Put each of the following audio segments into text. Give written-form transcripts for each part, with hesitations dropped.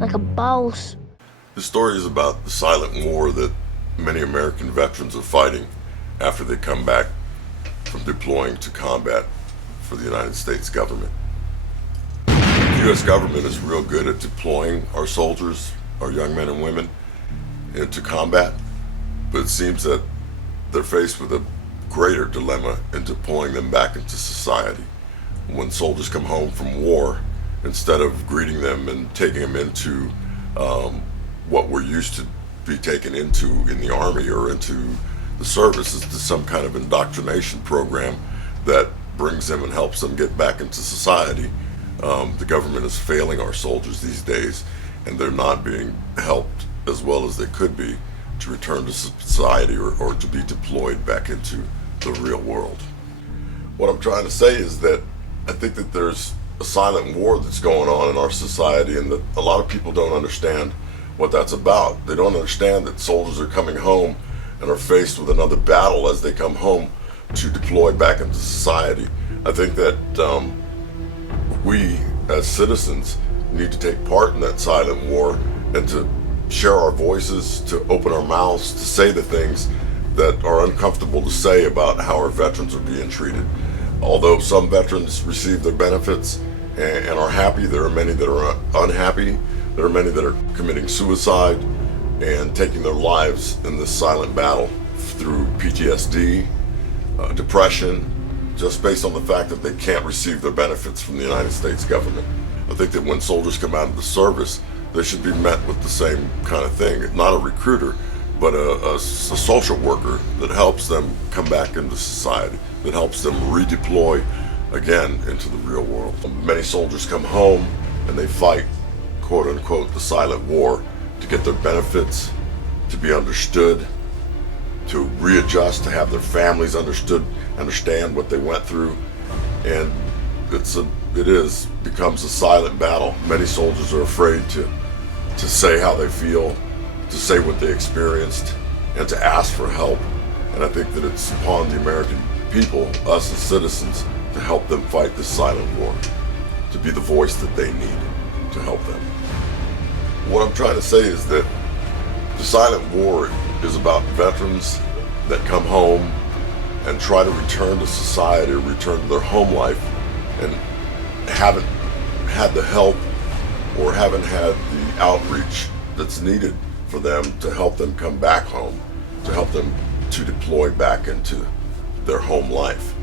like a boss. The story is about the silent war that many American veterans are fighting after they come back from deploying to combat for the United States government. The U.S. government is real good at deploying our soldiers, our young men and women, into combat, but it seems that they're faced with a greater dilemma in deploying them back into society. When soldiers come home from war, instead of greeting them and taking them into what we're used to be taken into in the Army or into the service, is to some kind of indoctrination program that brings them and helps them get back into society. The government is failing our soldiers these days, and they're not being helped as well as they could be to return to society or to be deployed back into the real world. What I'm trying to say is that I think that there's a silent war that's going on in our society, and that a lot of people don't understand what that's about. They don't understand that soldiers are coming home and are faced with another battle as they come home to deploy back into society. I think that we as citizens need to take part in that silent war and to share our voices, to open our mouths, to say the things that are uncomfortable to say about how our veterans are being treated. Although some veterans receive their benefits and are happy, there are many that are unhappy. There are many that are committing suicide and taking their lives in this silent battle through PTSD, depression, just based on the fact that they can't receive their benefits from the United States government. I think that when soldiers come out of the service, they should be met with the same kind of thing. Not a recruiter, but a social worker that helps them come back into society, that helps them redeploy again into the real world. Many soldiers come home and they fight, quote unquote, the silent war to get their benefits, to be understood, to readjust, to have their families understand what they went through. And becomes a silent battle. Many soldiers are afraid to say how they feel, to say what they experienced, and to ask for help. And I think that it's upon the American people, us as citizens, to help them fight this silent war, to be the voice that they need to help them. What I'm trying to say is that the silent war is about veterans that come home and try to return to society or return to their home life and haven't had the help or haven't had the outreach that's needed for them to help them come back home, to help them to deploy back into their home life.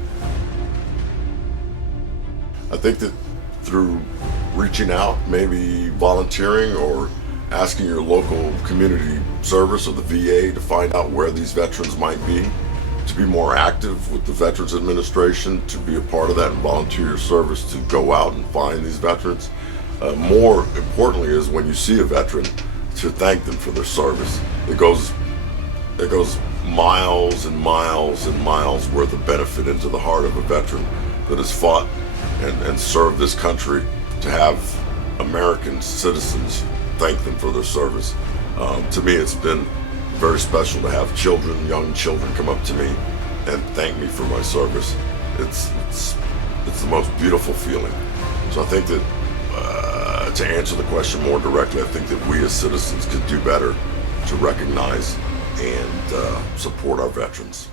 I think that through reaching out, maybe volunteering or asking your local community service or the VA to find out where these veterans might be, to be more active with the Veterans Administration, to be a part of that and volunteer your service to go out and find these veterans. More importantly is when you see a veteran, to thank them for their service. It goes miles and miles and miles worth of benefit into the heart of a veteran that has fought and served this country, to have American citizens thank them for their service. To me, it's been very special to have young children come up to me and thank me for my service. It's the most beautiful feeling. So I think that to answer the question more directly, I think that we as citizens could do better to recognize and support our veterans.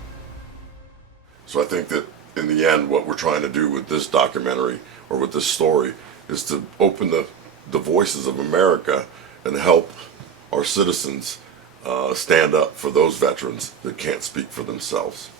So I think that in the end, what we're trying to do with this documentary or with this story is to open the voices of America and help our citizens stand up for those veterans that can't speak for themselves.